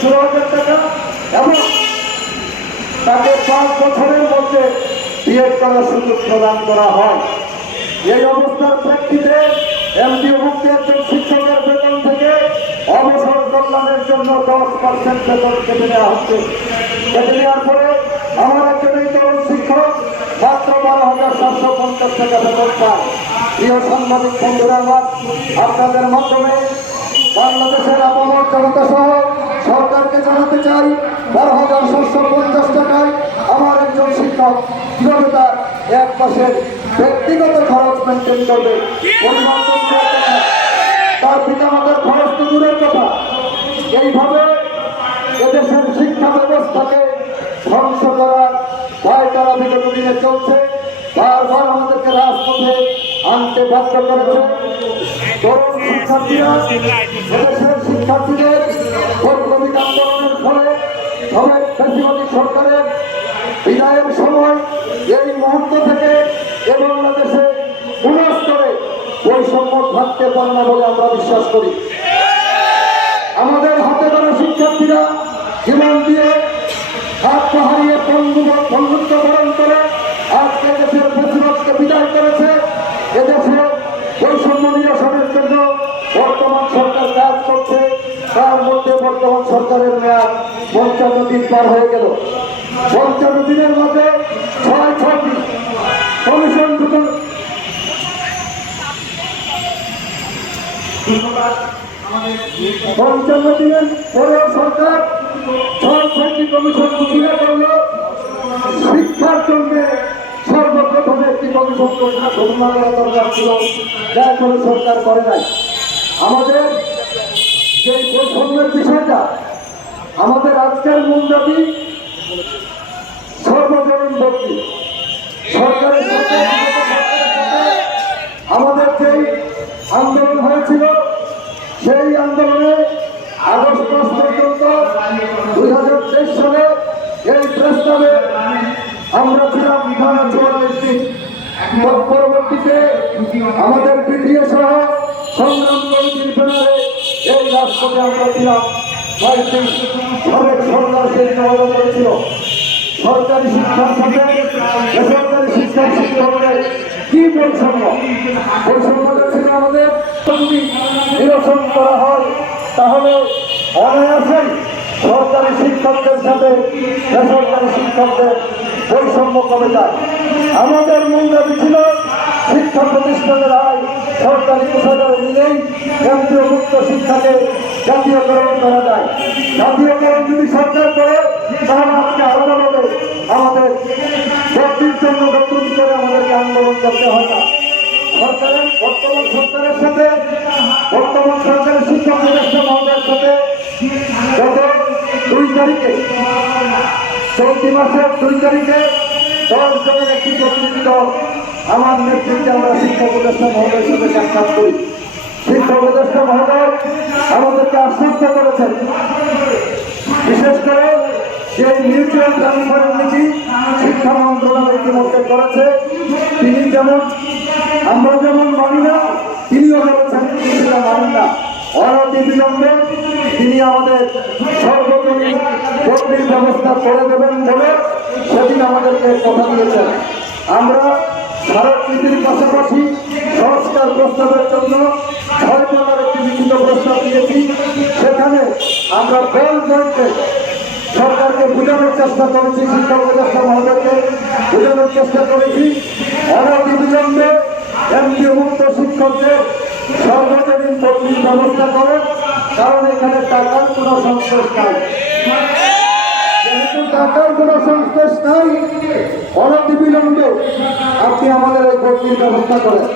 16,000 টাকা এবং তাকে 5 বছরের মধ্যে বিএড করার সুযোগ প্রদান করা হয়। এই অবস্থার প্রেক্ষিতে এমপিওভুক্ত একজন শিক্ষকের বেতন থেকে অবসর কল্যাণের জন্য 10% বেতন কেটে নেওয়া হচ্ছে। কেটে নেওয়ার পরে আমার একজন এই তরুণ শিক্ষক মাত্র 12,750 টাকা বেতন পায়। প্রিয় সাংবাদিক বন্ধুরা আমার, আপনাদের মাধ্যমে বাংলাদেশের আপামর জনতা সহ সরকারকে জানাতে চাই, 12,750 টাকায় আমার একজন শিক্ষক কিভাবে তার এক মাসের ব্যক্তিগত খরচ মেনটেন করবে। তার পিতামাতার খরচ তো দূরের কথা, এইভাবে এদেশের শিক্ষা ব্যবস্থাকে ধ্বংস করার পায়তারা বিগত দিনে চলছে। বারবার আমাদেরকে রাজপথে আনতে বাধ্য করেছে। তরুণ শিক্ষার্থীরা, এদেশের শিক্ষার্থীদের বৈপ্লবিক আন্দোলনের ফলে সাবেক ফ্যাসিবাদী সরকারের বিদায়ের সময় এই মুহূর্ত থেকে এ বাংলাদেশে কোন স্তরে বৈষম্য থাকতে পারে না বলে আমরা বিশ্বাস করি। আমাদের হাতে ধরা শিক্ষার্থীরা জীবন দিয়ে হাত হারিয়ে বন্ধুত্ব বরণ করে আজকে দেশের ফ্যাসিবাদকে বিদায় করেছে। এদেশে বৈষম্য নিরসনের জন্য বর্তমান সরকার কাজ করছে। তার মধ্যে বর্তমান সরকারের মেয়াদ 55 দিন পার হয়ে গেল। 55 দিনের মধ্যে 6টি কমিশন গঠন, 55 দিনের পরেও সরকার 6টি কমিশন ঘোষণা করল। শিক্ষার জন্য সর্বপ্রথম একটি কমিশন ঘোষণা করা দরকার ছিল, যা কোনো সরকার করে নাই। আমাদের যে বৈষম্যের বিষয়টা, আমাদের আজকের মূল দাবি সর্বজনীন ভর্তি। সরকারের সাথে আমাদের যেই আন্দোলন হয়েছিল, সেই আন্দোলনে আগস্ট মাস পর্যন্ত 2023 সালে এই প্রস্তাবে আমরা ছিলাম 44 দিন। পরবর্তীতে আমাদের বিডিও সহ সংগ্রাম কমিটির ব্যানারে এই রাজপথে আমরা ছিলাম 6 দিন। সাবেক সরকার সেই সমাধান করেছিল। সরকারি শিক্ষার সাথে বেসরকারি শিক্ষার শিক্ষকদের কি বৈষম্য, বৈষম্যটা ছিল আমাদের যদি নিরসন করা হয় তাহলে অনায়াসেই সরকারি শিক্ষকদের সাথে বেসরকারি শিক্ষকদের বৈষম্য কমে যায়। আমাদের মূল দাবি ছিল শিক্ষা প্রতিষ্ঠানের আয় সরকারি কোষাগারে নিলেই কেন্দ্রীয়ভুক্ত শিক্ষাকে জাতীয়করণ করা যায়। জাতীয়করণ যদি সরকার করে তাহলে আজকে আলাদাভাবে আমাদের ভর্তির জন্য নতুন করে আমাদেরকে আন্দোলন করতে হয় না। বর্তমান সরকারের সাথে বর্তমান সরকারের শিক্ষা উপদেষ্টা মহোদয়ের সাথে গত 2 তারিখে চলতি মাসের 2 তারিখে 10 জনের একটি প্রতিনিধি দল আমার নেতৃত্বে আমরা শিক্ষা উপদেষ্টা মহোদয়ের সাথে সাক্ষাৎ করি। শিক্ষা উপদেষ্টা মহোদয় আমাদেরকে আশ্বস্ত করেছেন, বিশেষ করে যে মিউচুয়াল ট্রান্সফারের নীতি শিক্ষা মন্ত্রণালয় ইতিমধ্যে করেছে, তিনি যেমন আমরা যেমন মানি না, তিনিও বলেছেন সেটা মানেন না। অনতি বিলম্বে তিনি আমাদের সর্বজনীন ভর্তির ব্যবস্থা করে দেবেন বলে সেদিন আমাদেরকে কথা দিয়েছেন। আমরা স্মারকলিপির পাশাপাশি সংস্কার প্রস্তাবের জন্য 6 জনের একটি লিখিত প্রস্তাব দিয়েছি। সেখানে আমরা বেলজয়কে সরকারকে বোঝানোর চেষ্টা করেছি, শিক্ষা উপদেষ্টা মহোদয়কে বোঝানোর চেষ্টা করেছি অনতি বিলম্বে এমপিওভুক্ত শিক্ষকদের সর্বজনীন ভর্তির ব্যবস্থা করেন। কারণ এখানে টাকার কোনো সংশ্লেষ নাই। যেহেতু টাকার কোনো সংশ্লেষ নাই, অনতি বিলম্বে আপনি আমাদের এই ভর্তির ব্যবস্থা করেন।